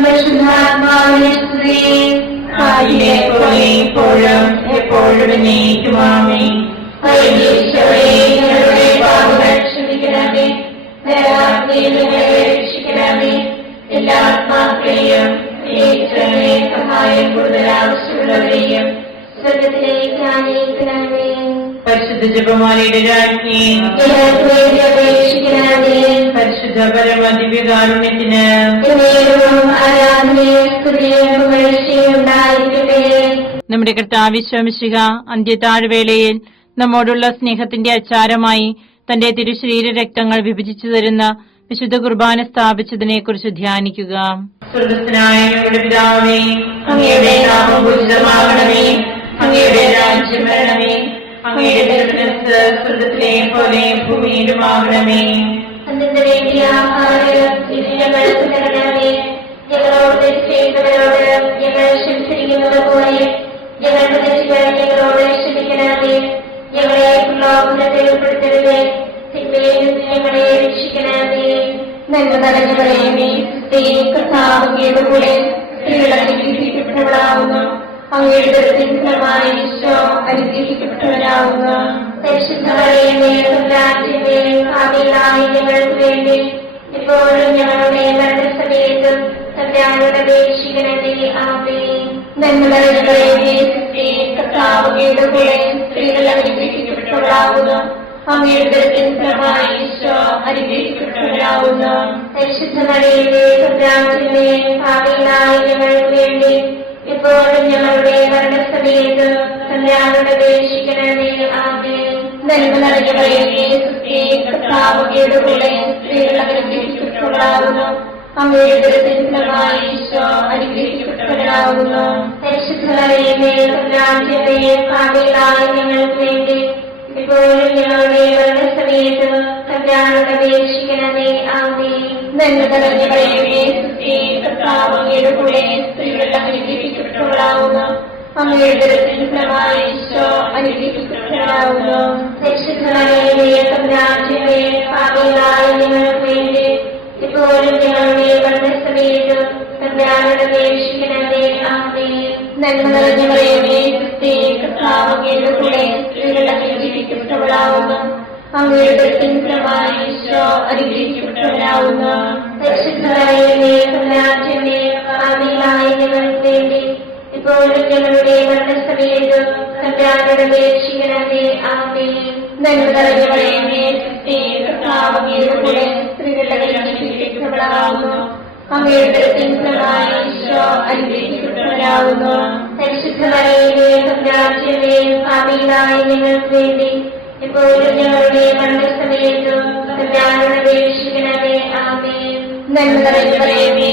പരിശുദ്ധാത്മാവിനെ സ്തുതി. ആദിയിലെ പോലെ ഇപ്പോഴും എപ്പോഴും എന്നേക്കും. ആമേൻ. ഞങ്ങളുടെ പാപങ്ങൾ ക്ഷമിക്കണമേ, രക്ഷിക്കണമേ. എല്ലാ ആത്മാക്കളെയും സഹായം കൂടുതൽ ആവശ്യമുള്ളവരെയും സ്വർഗത്തിലേക്ക് ആനയിക്കണമേ. പരിശുദ്ധ ജപമാലയുടെ രാജ്ഞി, അപേക്ഷിക്കണമേ. പരിശുദ്ധ പരമദിവ്യകാരുണ്യത്തിന് ഉണ്ടായിരിക്കട്ടെ. നമ്മുടെ കർത്താവ് ഈശോമിശിഹ അന്ത്യത്താഴ്വേളയിൽ നമ്മോടുള്ള സ്നേഹത്തിന്റെ അച്ചാരമായി തന്റെ തിരുശരീര രക്തങ്ങൾ വിഭജിച്ചു തരുന്ന വിശുദ്ധ കുർബാന സ്ഥാപിച്ചതിനെ കുറിച്ച് ധ്യാനിക്കുക. സ്വർഗ്ഗസ്ഥനായ ഞങ്ങളുടെ പിതാവേ, അങ്ങയുടെ നാമം പൂജിതമാകണമേ. അങ്ങയുടെ രാജ്യം വരണമേ. അങ്ങയുടെ തിരുമനസ്സ് സ്വർഗ്ഗത്തിലെ പോലെ ഭൂമിയിലുമാകണമേ. അന്നത്തെ വേണ്ടിയ ആഹാരം ഞങ്ങൾക്ക് തരണമേ. ഞങ്ങളോട് തെറ്റ് ചെയ്യുന്നവരോട് ഞങ്ങൾ ക്ഷമിച്ചിരിക്കുന്നത് പോലെ ഞങ്ങളുടെ തെറ്റുകൾ ഞങ്ങളോട് ക്ഷമിക്കണമേ. ഞങ്ങളെ പ്രലോഭനത്തിൽ ഉൾപ്പെടുത്തരുതേ, തിന്മയിൽ നിന്ന് ഞങ്ങളെ രക്ഷിക്കണമേ. നന്മ നിറഞ്ഞ മറിയമേ, കർത്താവ് അങ്ങയുടെ കൂടെ സ്ത്രീകൾ അനുഗ്രഹിക്കപ്പെട്ടവളാകുന്നു. അങ്ങയുടെ ഉദരത്തിൻ ഫലമായി ഈശോ അനുഗ്രഹിക്കപ്പെട്ടവരാകുന്നു. പരിശുദ്ധ മറിയമേ, തമ്പുരാന്റെമേ, പാപികളായ ഞങ്ങൾക്ക് വേണ്ടി ഇപ്പോഴും ഞങ്ങളുടെ മരണസമയത്തും തമ്പുരാനോട് അപേക്ഷിക്കണമേ. ആമേൻ. നന്മ നിറഞ്ഞ മറിയമേ, കർത്താവ് അങ്ങയുടെ കൂടെ സ്ത്രീകൾ അനുഗ്രഹിക്കപ്പെട്ടവളാകുന്നു. അങ്ങയുടെ ഉദരത്തിൻ ഫലമായി ഈശോ അനുഗ്രഹിക്കപ്പെട്ടവരാകുന്നു. പരിശുദ്ധ മറിയമേ, തമ്പുരാന്റെമേ, പാപികളായ ഞങ്ങൾക്ക് വേണ്ടി ഇപ്പോഴും ഞങ്ങളുടെ മരണസമയത്തും തമ്പുരാനോട് അപേക്ഷിക്കണമേ. ആമേൻ. നന്മ നിറഞ്ഞ മറിയമേ, കർത്താവ് അങ്ങയുടെ കൂടെ സ്ത്രീകൾ അനുഗ്രഹിക്കപ്പെട്ടവളാകുന്നു. അങ്ങയുടെ ഉദരത്തിൻ ഫലമായി ഈശോ അനുഗ്രഹിക്കപ്പെട്ടവരാകുന്നു. പരിശുദ്ധ മറിയമേ, തമ്പുരാന്റെമേ, പാപികളായ ഞങ്ങൾക്ക് വേണ്ടി ഇപ്പോഴും ഞങ്ങളുടെ മരണസമയത്തും തമ്പുരാനോട് അപേക്ഷിക്കണമേ. ആമേൻ. നന്മ നിറഞ്ഞ മറിയമേ, കർത്താവ് അങ്ങയുടെ കൂടെ സ്ത്രീകൾ അനുഗ്രഹിക്കപ്പെട്ടവളാകുന്നു. അങ്ങയുടെ ഉദരത്തിൻ ഫലമായി ഈശോ അനുഗ്രഹിക്കപ്പെട്ടവരാകുന്നു. പരിശുദ്ധ മറിയമേ, തമ്പുരാന്റെമേ, പാപികളായ ഞങ്ങൾക്ക് വേണ്ടി ഇപ്പോഴും ഞങ്ങളുടെ മരണസമയത്തും തമ്പുരാനോട് അപേക്ഷിക്കണമേ. ആമേൻ. നന്മ നിറഞ്ഞ മറിയമേ, കർത്താവ് അങ്ങയുടെ കൂടെ സ്ത്രീകൾ അനുഗ്രഹിക്കപ്പെട്ടവളാകുന്നു. അങ്ങയുടെ ഉദരത്തിൻ ഫലമായി ഈശോ അനുഗ്രഹിക്കപ്പെട്ടവരാകുന്നു. പരിശുദ്ധ മറിയമേ, തമ്പുരാന്റെമേ, പാപികളായ ഞങ്ങൾക്ക് വേണ്ടി ഇപ്പോഴും ഞങ്ങളുടെ മരണസമയത്തും തമ്പുരാനോട് അപേക്ഷിക്കണമേ. ആമേൻ. നന്മ നിറഞ്ഞ മറിയമേ, കർത്താവ് അങ്ങയുടെ കൂടെ സ്ത്രീകൾ അനുഗ്രഹിക്കപ്പെട്ടവളാകുന്നു. അങ്ങയുടെ ഉദരത്തിൻ ഫലമായി ഈശോ അനുഗ്രഹിക്കപ്പെട്ടവരാകുന്നു. പരിശുദ്ധ മറിയമേ, തമ്പുരാന്റെമേ, പാപികളായ ഞങ്ങൾക്ക് വേണ്ടി ഇപ്പോഴും ഞങ്ങളുടെ മരണസമയത്തും തമ്പുരാനോട് അപേക്ഷിക്കണമേ. ആമേൻ. നന്മ നിറഞ്ഞ മറിയമേ,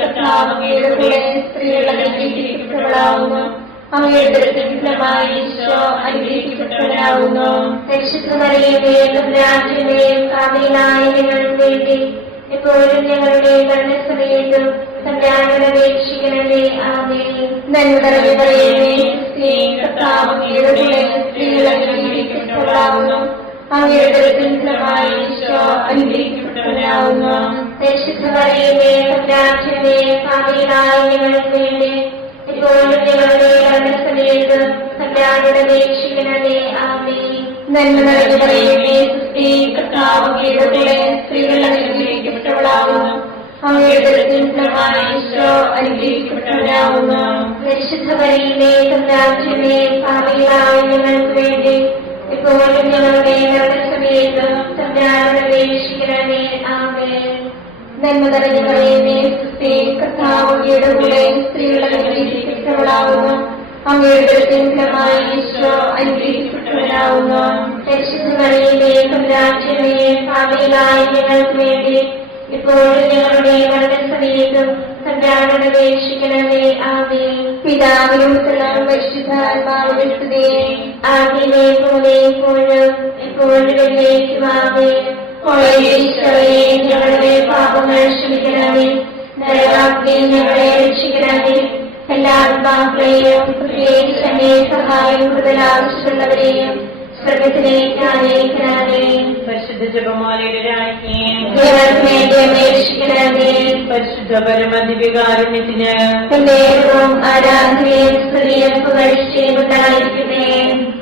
കർത്താവ് അങ്ങയുടെ കൂടെ സ്ത്രീകൾ അനുഗ്രഹിക്കപ്പെട്ടവളാകുന്നു. അങ്ങയുടെ ഉദരത്തിൻ ഫലമായി ഈശോ അനുഗ്രഹിക്കപ്പെട്ടവരാകുന്നു. പരിശുദ്ധ മറിയമേ, തമ്പുരാന്റെമേ, പാപികളായ ഞങ്ങൾക്ക് വേണ്ടി ഇപ്പോഴും ഞങ്ങളുടെ മരണസമയത്തും തമ്പുരാനോട് അപേക്ഷിക്കണമേ. ആമേൻ. നന്മ നിറഞ്ഞ മറിയമേ, കർത്താവ് അങ്ങയുടെ കൂടെ സ്ത്രീകൾ അനുഗ്രഹിക്കപ്പെട്ടവളാകുന്നു. അങ്ങയുടെ ഉദരത്തിൻ ഫലമായി ഈശോ അനുഗ്രഹിക്കപ്പെട്ടവരാകുന്നു. പരിശുദ്ധ മറിയമേ, തമ്പുരാന്റെമേ, പാപികളായ ഞങ്ങൾക്ക് വേണ്ടി ഇപ്പോഴും ഞങ്ങളുടെ മരണസമയത്ത് തമ്പുരാനോട് അപേക്ഷിക്കണമേ. ആമേൻ. നന്മ നിറഞ്ഞ മറിയമേ, സുസ്തി, കർത്താവ് അങ്ങയുടെ കൂടെ സ്ത്രീകൾ അനുഗ്രഹിക്കപ്പെട്ടവളാകുന്നു. അങ്ങയുടെ ഉദരത്തിൻ ഫലമായി ഈശോ അനുഗ്രഹിക്കപ്പെട്ടവനാകുന്നു. പരിശുദ്ധ മറിയമേ, തമ്പുരാന്റെ പാപികളായ ഞങ്ങൾക്ക് വേണ്ടി ഇപ്പോഴും ഞങ്ങളുടെ മരണസമയത്ത് തമ്പുരാനോട് അപേക്ഷിക്കണമേ. ആമേൻ. നന്മ നിറഞ്ഞ മറിയമേ, സുസ്തി, കർത്താവ് അങ്ങയുടെ കൂടെ സ്ത്രീകൾ അനുഗ്രഹിക്കപ്പെട്ടവളാകുന്നു. അങ്ങയുടെ ഉദരത്തിൻ ഫലമായി ഈശോ അനുഗ്രഹിക്കപ്പെട്ടവനാകുന്നു. പരിശുദ്ധ മറിയമേ, തമ്പുരാന്റെ പാപികളായ ഞങ്ങൾക്ക് വേണ്ടി ഇപ്പോഴും ഞങ്ങളുടെ മരണസമയത്തും തമ്പുരാനോട് അപേക്ഷിക്കണമേ. ആമേൻ. പിതാവിനും പുത്രനും പരിശുദ്ധാത്മാവിനും സ്തുതി. ആദ്യമേ പോലെ ഇപ്പോഴും എപ്പോഴും എന്നേക്കും. ആമേൻ. ഈശോയെ, ഞങ്ങളുടെ പാപങ്ങൾ ക്ഷമിക്കണമേ. നരകാഗ്നിയിൽ ഞങ്ങളെ രക്ഷിക്കണമേ. എല്ലാ ആത്മാക്കളെയും പ്രത്യേകിച്ച് അങ്ങേ സഹായം കൂടുതൽ ആവശ്യമുള്ളവരെയും സ്വർഗത്തിലേക്ക് ആനയിക്കണമേ. പരിശുദ്ധ ജപമാലയുടെ രാജ്ഞിയെ ഞങ്ങൾക്ക് വേണ്ടി അപേക്ഷിക്കണമേ. പരിശുദ്ധ പരമദിവ്യകാരുണ്യത്തിന് എന്നേക്കും ആരാധനയും സ്തുതിയും പുകഴ്ചയും ഉണ്ടായിരിക്കട്ടെ.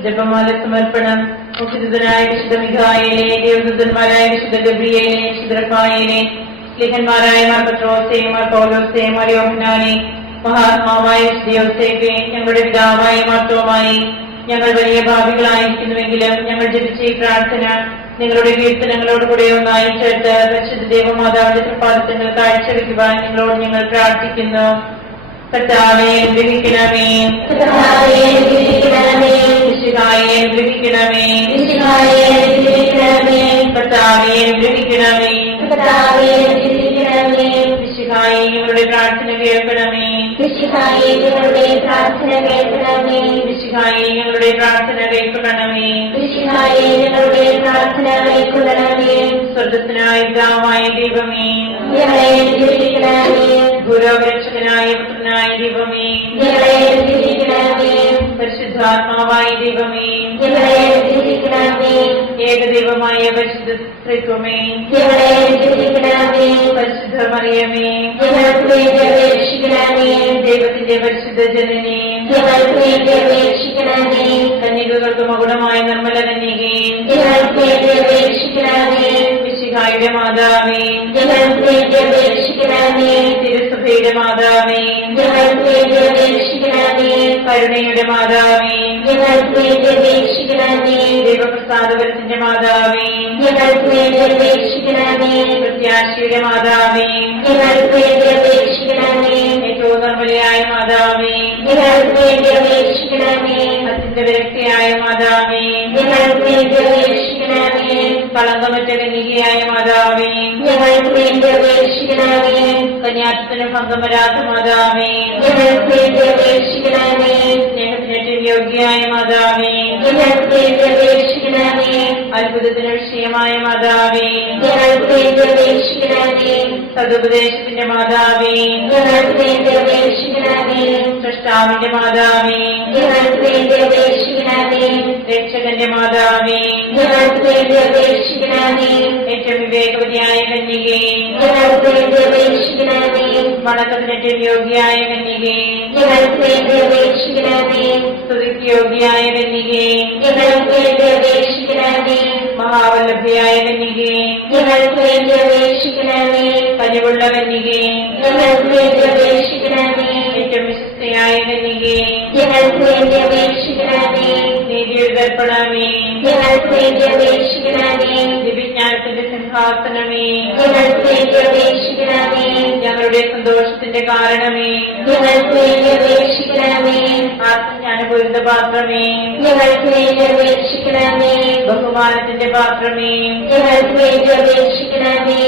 ജപമാല സമർപ്പണം. മുഖ്യദൂതനായ വിശുദ്ധ മിഖായേലെ, ദേവദൂതന്മാരായ വിശുദ്ധ ഗബ്രിയേലെ, വിശുദ്ധ റഫായേലെ, ലേഖന്മാരായ മാർ പത്രോസേ, മാർ പൗലോസേ, മാർ യോഹന്നാനെ, മഹാത്മാവായ വിശുദ്ധ യോസേഫേ, ഞങ്ങളുടെ പിതാവായ മാർത്തോമായി, ഞങ്ങൾ വലിയ ഭാവികളായിരിക്കുന്നുവെങ്കിലും ഞങ്ങൾ ജപിച്ച ഈ പ്രാർത്ഥന നിങ്ങളുടെ കീർത്തനങ്ങളോടുകൂടെ ഒന്നായി ചേർത്ത് പരിശുദ്ധ ദേവമാതാവിന്റെ തൃപ്പാദങ്ങൾ കാഴ്ചവെക്കുവാൻ നിങ്ങളോട് ഞങ്ങൾ പ്രാർത്ഥിക്കുന്നു. കർത്താവേ, അനുഗ്രഹിക്കണമേ. കർത്താവേ, അനുഗ്രഹിക്കണമേ. മിശിഹായെ, അനുഗ്രഹിക്കണമേ. മിശിഹായെ, അനുഗ്രഹിക്കണമേ. കർത്താവേ, അനുഗ്രഹിക്കണമേ. കർത്താവേ, അനുഗ്രഹിക്കണമേ. മിശിഹായെ, ഞങ്ങളുടെ പ്രാർത്ഥന കേൾക്കണമേ. മിശിഹായെ, ഞങ്ങളുടെ പ്രാർത്ഥന കേൾക്കണമേ. മിശിഹായെ, ഞങ്ങളുടെ പ്രാർത്ഥന കേൾക്കണമേ. മിശിഹായെ, ഞങ്ങളുടെ പ്രാർത്ഥന കേൾക്കണമേ. സ്വർഗസ്വനായ പിതാവായ ദൈവമേ, ഞങ്ങളെ അനുഗ്രഹിക്കണമേ. ഗുരുരക്ഷകനായ പുത്രനായ ദൈവമേ, ഞങ്ങളെ അനുഗ്രഹിക്കണമേ. പരിശുദ്ധാത്മാവായ ദൈവമേ, ഞങ്ങളെ അനുഗ്രഹിക്കണമേ. ഏകദൈവമായ പരിശുദ്ധ ത്രിത്വമേ, ഞങ്ങളെ അനുഗ്രഹിക്കണമേ. പരിശുദ്ധ മറിയമേ, ഞങ്ങൾക്ക് വേണ്ടി അപേക്ഷിക്കണമേ. ദൈവത്തിന്റെ പരിശുദ്ധ ജനനേ, ഞങ്ങൾക്ക് വേണ്ടി അപേക്ഷിക്കണമേ. കന്യകകൾക്ക് മകുടമായ നിർമ്മല കന്യകേ, ഞങ്ങൾക്ക് വേണ്ടി അപേക്ഷിക്കണമേ. മിശിഹായുടെ മാതാവേ, ഞങ്ങൾക്ക് വേണ്ടി അപേക്ഷിക്കണമേ. തിരുസഭയുടെ മാതാവേ, ഞങ്ങൾക്ക് വേണ്ടി അപേക്ഷിക്കണമേ. കരുണയുടെ മാതാവേ, ഞങ്ങൾക്ക് വേണ്ടി അപേക്ഷിക്കണമേ. ദൈവപ്രസാദപരത്തിന്റെ മാതാവേ, ഞങ്ങൾക്ക് വേണ്ടി അപേക്ഷിക്കണമേ. പ്രത്യാശയുടെ മാതാവേ, ഞങ്ങൾക്ക് വേണ്ടി അപേക്ഷിക്കണമേ. ഏറ്റവും നിർമ്മലയായ മാതാവേ, ഞങ്ങൾക്ക് വേണ്ടി അപേക്ഷിക്കണമേ. അത്യന്ത വിരക്തിയായ മാതാവേ, ഞങ്ങൾക്ക് വേണ്ടി അപേക്ഷിക്കണമേ. കളങ്കമറ്റ കന്യകയായ മാതാവേ, ഞങ്ങൾക്ക് വേണ്ടി അപേക്ഷിക്കണമേ. കന്യാത്വത്തിന് ഭംഗം വരാത്ത മാതാവേ, ഞങ്ങൾക്ക് വേണ്ടി അപേക്ഷിക്കണമേ. സ്നേഹത്തിനേറ്റവും യോഗ്യയായ മാതാവേ, ഞങ്ങൾക്ക് വേണ്ടി അപേക്ഷിക്കണമേ. അത്ഭുതത്തിന് വിഷയമായ മാതാവേ, ഞങ്ങൾക്ക് വേണ്ടി അപേക്ഷിക്കണമേ. സതുപദേശത്തിന്റെ മാതാവേ, ഞങ്ങൾക്ക് വേണ്ടി അപേക്ഷിക്കണമേ. സൃഷ്ടാവിന്റെ മാതാവേ, ഞങ്ങൾക്ക് വേണ്ടി അപേക്ഷിക്കണമേ. രക്ഷകന്റെ മാതാവേ, ഞങ്ങൾക്ക് വേണ്ടി അപേക്ഷിക്കണമേ. ഏറ്റവും വിവേകവതിയായ കന്യകേ, ഞങ്ങൾക്ക് വേണ്ടി അപേക്ഷിക്കണമേ. വണക്കത്തിനേറ്റവും യോഗ്യയായ കന്യകേ, ഞങ്ങൾക്ക് വേണ്ടി അപേക്ഷിക്കണമേ. സ്തുതിക്ക് യോഗ്യയായ കന്യകേ, ഞങ്ങൾക്ക് വേണ്ടി അപേക്ഷിക്കണമേ. മഹാവല്ലഭയായ കന്യകേ, ഞങ്ങൾക്ക് വേണ്ടി അപേക്ഷിക്കണമേ. കനിവുള്ള കന്യകേ, ഞങ്ങൾക്ക് വേണ്ടി അപേക്ഷിക്കണമേ. ഏറ്റവും വിശുദ്ധയായ കന്യകേ, ഞങ്ങൾക്ക് വേണ്ടി അപേക്ഷിക്കണമേ. നീതിയുടെ ദർപ്പണമേ, ഞങ്ങൾക്ക് വേണ്ടി അപേക്ഷിക്കണമേ. ദിവ്യജ്ഞാനത്തിന്റെ സിംഹാസനമേ, ഞങ്ങൾക്ക് വേണ്ടി അപേക്ഷിക്കണമേ. ഞങ്ങളുടെ സന്തോഷത്തിന്റെ കാരണമേ, ഞങ്ങൾക്ക് വേണ്ടി അപേക്ഷിക്കണമേ. ആത്മജ്ഞാനപൂരിത പാത്രമേ, ഞങ്ങൾക്ക് വേണ്ടി അപേക്ഷിക്കണമേ. ബഹുമാനത്തിന്റെ പാത്രമേ, ഞങ്ങൾക്ക് വേണ്ടി അപേക്ഷിക്കണമേ.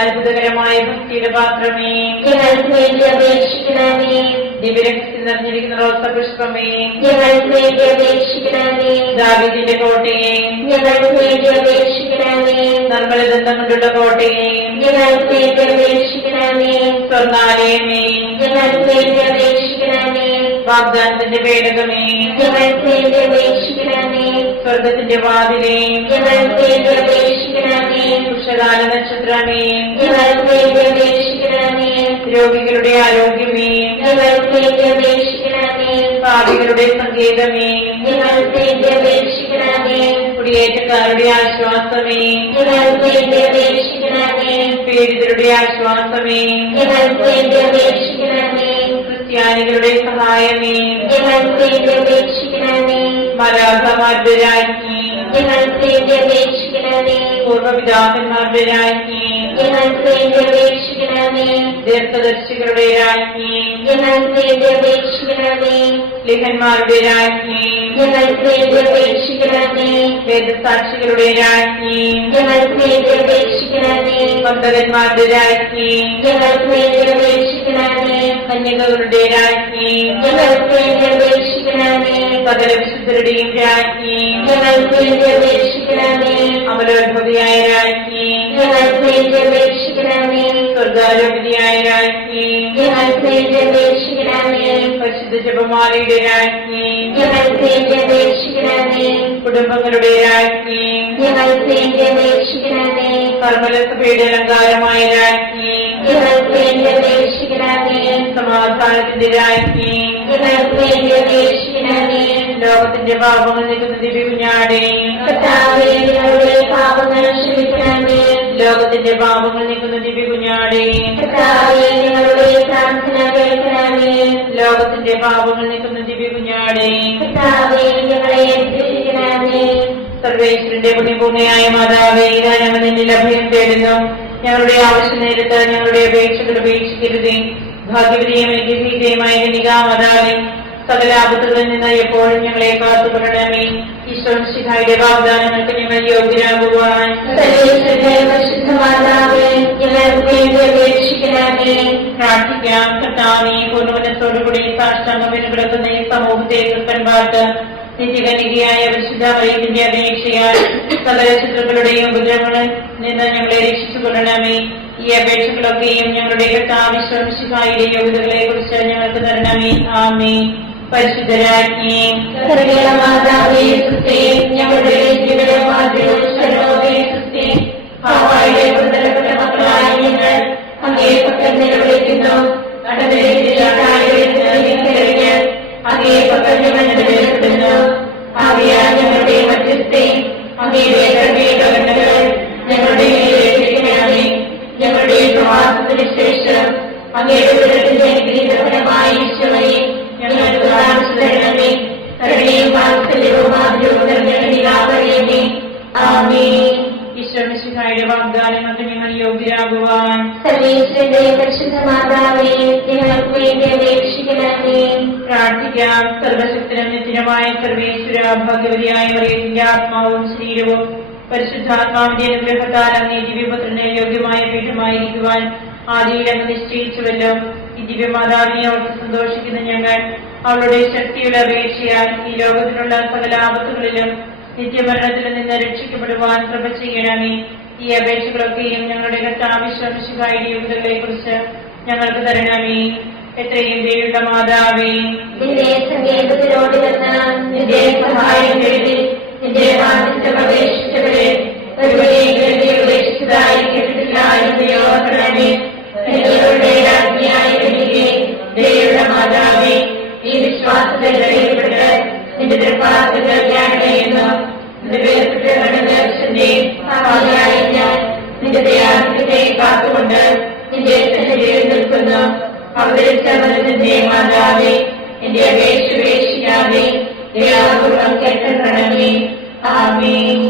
അത്ഭുതകരമായ ഭക്തിയുടെ പാത്രമേ, ഞങ്ങൾക്ക് വേണ്ടി അപേക്ഷിക്കണമേ. ദിവ്യരഹസ്യം നിറഞ്ഞിരിക്കുന്ന റോസപുഷ്പമേ, ഞങ്ങൾക്ക് വേണ്ടി അപേക്ഷിക്കണമേ. ദാവീദിന്റെ കോട്ടയെ, ഞങ്ങൾക്ക് വേണ്ടി അപേക്ഷിക്കണമേ. നിർമ്മലദന്തം കൊണ്ടുള്ള കോട്ടയെ, ഞങ്ങൾക്ക് വേണ്ടി അപേക്ഷിക്കണമേ. സ്വർണ്ണാലയമേ, ഞങ്ങൾക്ക് വേണ്ടി അപേക്ഷിക്കണമേ. വാഗ്ദാനത്തിന്റെ പേടകമേ, ഞങ്ങൾക്ക് വേണ്ടി അപേക്ഷിക്കണമേ. സ്വർഗത്തിന്റെ വാതിലേ, ഞങ്ങൾക്ക് വേണ്ടി അപേക്ഷിക്കണമേ. ഉഷകാല നക്ഷത്രമേ, ഞങ്ങൾക്ക് വേണ്ടി അപേക്ഷിക്കണമേ. രോഗികളുടെ ആരോഗ്യമേ, ഞങ്ങൾക്ക് വേണ്ടി അപേക്ഷിക്കണമേ. പാപികളുടെ സങ്കേതമേ, ഞങ്ങൾക്ക് വേണ്ടി അപേക്ഷിക്കണമേ. കുടിയേറ്റക്കാരുടെ ആശ്വാസമേ, ഞങ്ങൾക്ക് വേണ്ടി അപേക്ഷിക്കണമേ. പീഡിതരുടെ ആശ്വാസമേ, ഞങ്ങൾക്ക് വേണ്ടി അപേക്ഷിക്കണമേ. ക്രിസ്ത്യാനികളുടെ സഹായമേ, ഞങ്ങൾക്ക് വേണ്ടി അപേക്ഷിക്കണമേ. മാലാഖമാരുടെ രാജ്ഞി, ഞങ്ങൾക്ക് വേണ്ടി അപേക്ഷിക്കണമേ. പൂർവ്വപിതാക്കന്മാരുടെ രാജ്ഞി, ഞങ്ങൾക്ക് വേണ്ടി അപേക്ഷിക്കണമേ. ദീർഘദർശികളുടെ രാജ്ഞി, ഞങ്ങൾക്ക് വേണ്ടി അപേക്ഷിക്കണമേ. ലിഹന്മാരുടെ രാജ്ഞി, ഞങ്ങൾക്ക് വേണ്ടി അപേക്ഷിക്കണമേ. വേദസാക്ഷികളുടെ രാജ്ഞി, ഞങ്ങൾക്ക് വേണ്ടി അപേക്ഷിക്കണമേ. വന്ദകന്മാരുടെ രാജ്ഞി, ഞങ്ങൾക്ക് വേണ്ടി അപേക്ഷിക്കണമേ. കന്യകകളുടെ രാജ്ഞി, ഞങ്ങൾക്ക് വേണ്ടി അപേക്ഷിക്കണമേ. സകല വിശുദ്ധരുടെയും രാജ്ഞി, ഞങ്ങൾക്ക് വേണ്ടി അപേക്ഷിക്കണമേ. അമലോത്ഭവിയായ രാജ്ഞി, ഞങ്ങൾക്ക് വേണ്ടി അപേക്ഷിക്കണമേ. സ്വർഗാരോപതിയായ രാജ്ഞി, ഞങ്ങൾക്ക് വേണ്ടി അപേക്ഷിക്കണമേ. പരിശുദ്ധ ജപമാലയുടെ രാജ്ഞി, ഞങ്ങൾക്ക് വേണ്ടി അപേക്ഷിക്കണമേ. കുടുംബങ്ങളുടെ രാജ്ഞി, ഞങ്ങൾക്ക് വേണ്ടി അപേക്ഷിക്കണമേ. കർമ്മലസഭയുടെ അലങ്കാരമായ രാജ്ഞി, ഞങ്ങൾക്ക് വേണ്ടി അപേക്ഷിക്കണമേ. സമാധാനത്തിന്റെ രാജ്ഞി, ഞങ്ങൾക്ക് വേണ്ടി അപേക്ഷിക്കണമേ. ലോകത്തിന്റെ പാപങ്ങൾ നീക്കുന്ന ദിവ്യകുഞ്ഞാടേ, കർത്താവേ, ഞങ്ങളുടെ പാപങ്ങൾ ക്ഷമിക്കണമേ. ലോകത്തിന്റെ പാപങ്ങൾ നീക്കുന്ന ദിവ്യകുഞ്ഞാടേ, കർത്താവേ, ഞങ്ങളുടെ പ്രാർത്ഥന കേൾക്കണമേ. ലോകത്തിന്റെ പാപങ്ങൾ നീക്കുന്ന ദിവ്യകുഞ്ഞാടേ, കർത്താവേ, ഞങ്ങളെ രക്ഷിക്കണമേ. സർവേശ്വരന്റെ പുണ്യപൂർണ്ണയായ മാതാവേ, ഇതാ ഞങ്ങൾ നിന്നിൽ അഭയം തേടുന്നു. ഞങ്ങളുടെ ആവശ്യ നേരത്ത് ഞങ്ങളുടെ അപേക്ഷകൾ ഉപേക്ഷിക്കരുതേ. ഭാഗ്യവതിയും ഏകീകൃതയുമായ കന്യകാമാതാവേ, സകല ആപത്തുകളിൽ നിന്ന് എപ്പോഴും ഞങ്ങളെ കാത്തുകൊള്ളണമേ. ഈശ്വരന്റെ വാഗ്ദാനങ്ങൾക്ക് ഞങ്ങൾ യോഗ്യരാകുവാൻ സർവേശ്വരന്റെ പരിശുദ്ധ മാതാവേ, ഞങ്ങൾക്ക് വേണ്ടി അപേക്ഷിക്കണമേ. പ്രാർത്ഥിക്കാം. കർത്താവേ, പൂർണ്ണമനത്തോടുകൂടി സാഷ്ടാംഗം കിടക്കുന്ന ഈ സമൂഹത്തെ കൃപ്പൻപാട്ട് നിത്യകന്യകയായ പരിശുദ്ധ മറിയത്തിന്റെ അപേക്ഷയാൽ സകല ശത്രുക്കളുടെയും ഉപദ്രവങ്ങളിൽ നിന്ന് ഞങ്ങളെ രക്ഷിച്ചുകൊള്ളണമേ. ഈ അപേക്ഷകളൊക്കെയും ഞങ്ങളുടെ കർത്താവിശ്വസിഹായുടെ യോഗ്യതകളെ കുറിച്ച് ഞങ്ങൾക്ക് തരണമേ. ആമേൻ. പരിശുദ്ധരാജ്ഞി, സർവ്വ മാതാവേ സുസ്തേ, ഞങ്ങളുടെ ജീവിതമാതൃ ശരണമേ സുസ്തേ. ഹവ്വായുടെ പുത്രപ്പെട്ട മക്കളായ ഞങ്ങൾ അങ്ങേ പക്കൽ നിലവിളിക്കുന്നു. അങ്ങേ പക്കൽ ഞങ്ങൾ നിലവിളിക്കുന്നു. ആകയാൽ ഞങ്ങളുടെ മധ്യസ്ഥേ, അങ്ങയുടെ കരുണകൾ ഞങ്ങളുടെ മേലേൽപ്പിക്കണമേ. ഞങ്ങളുടെ പ്രവാസത്തിന് ശേഷം അങ്ങയുടെ ഉദരത്തിന്റെ അനുഗ്രഹീതമായ ഈശോയെ ഞങ്ങൾക്ക് കാണിച്ചു തരണമേ. കരുണയും വാത്സല്യവും ആദ്യവും നിറഞ്ഞ ആമേൻ. ഈശ്വരന്റെ വാഗ്ദാനങ്ങൾക്ക് ഞങ്ങൾ യോഗ്യരാകുവാൻ സർവേശ്വരന്റെ പരിശുദ്ധ മാതാവേ, ഞങ്ങൾക്ക് വേണ്ടി അപേക്ഷിക്കണമേ. പ്രാർത്ഥിക്കാം. സർവശക്തനും നിത്യനുമായ സർവേശ്വര, ഭാഗ്യവതിയായ മറിയത്തിന്റെ ആത്മാവും ശരീരവും പരിശുദ്ധാത്മാവിന്റെ അനുഗ്രഹത്താൽ അങ്ങേ ദിവ്യപുത്രന് യോഗ്യമായ പീഠമായിരിക്കുവാൻ ആദിയിൽ അങ്ങ് നിശ്ചയിച്ചുവല്ലോ. ഈ ദിവ്യമാതാവിനെ ഓർത്ത് സന്തോഷിക്കുന്ന ഞങ്ങൾ അവളുടെ ശക്തിയുടെ അപേക്ഷയാൽ ഈ ലോകത്തിലുള്ള സകല ആപത്തുകളിലും നിത്യമരണത്തിൽ നിന്ന് രക്ഷിക്കപ്പെടുവാൻ കൃപ ചെയ്യണമേ. ഈ അപേക്ഷകളൊക്കെയും ഞങ്ങളുടെ കർത്താവിശ്വസിഹായുടെ യോഗ്യതകളെ കുറിച്ച് ഞങ്ങൾക്ക് തരണമേ. എത്രയും ദയുള്ള മാതാവേ, നിന്റെ സങ്കേതത്തിലോട് നിന്ന് നിന്റെ സഹായം തേടി നിന്റെ വാഗ്ദത്തം അപേക്ഷിച്ചവരെ ഒരുവരെയും ഉപേക്ഷിച്ചതായി കേട്ടിട്ടില്ല എന്ന് ഓർക്കണമേ. നിങ്ങളുടെ രാജ്ഞിയായ കന്യകേ, ദയുള്ള മാതാവേ, ഈ വിശ്വാസത്തിൽ ധൈര്യപ്പെട്ട് നിന്റെ തൃപ്പാദത്തിൽ ധ്യാനിക്കുന്നു. നിന്റെ വേർപെട്ട ദർശന്റെ സഹായിയായി ഞാൻ നിന്റെ ദയാനത്തെ കാത്തുകൊണ്ട് നിന്റെ സന്നിധിയിൽ നിൽക്കുന്നു. അവതരിച്ച മരുന്നിന്റെ മാതാവേ, എന്റെ അപേക്ഷ ഉപേക്ഷിക്കാതെ ദയാപൂർവം കേട്ടണമേ. ആമേൻ.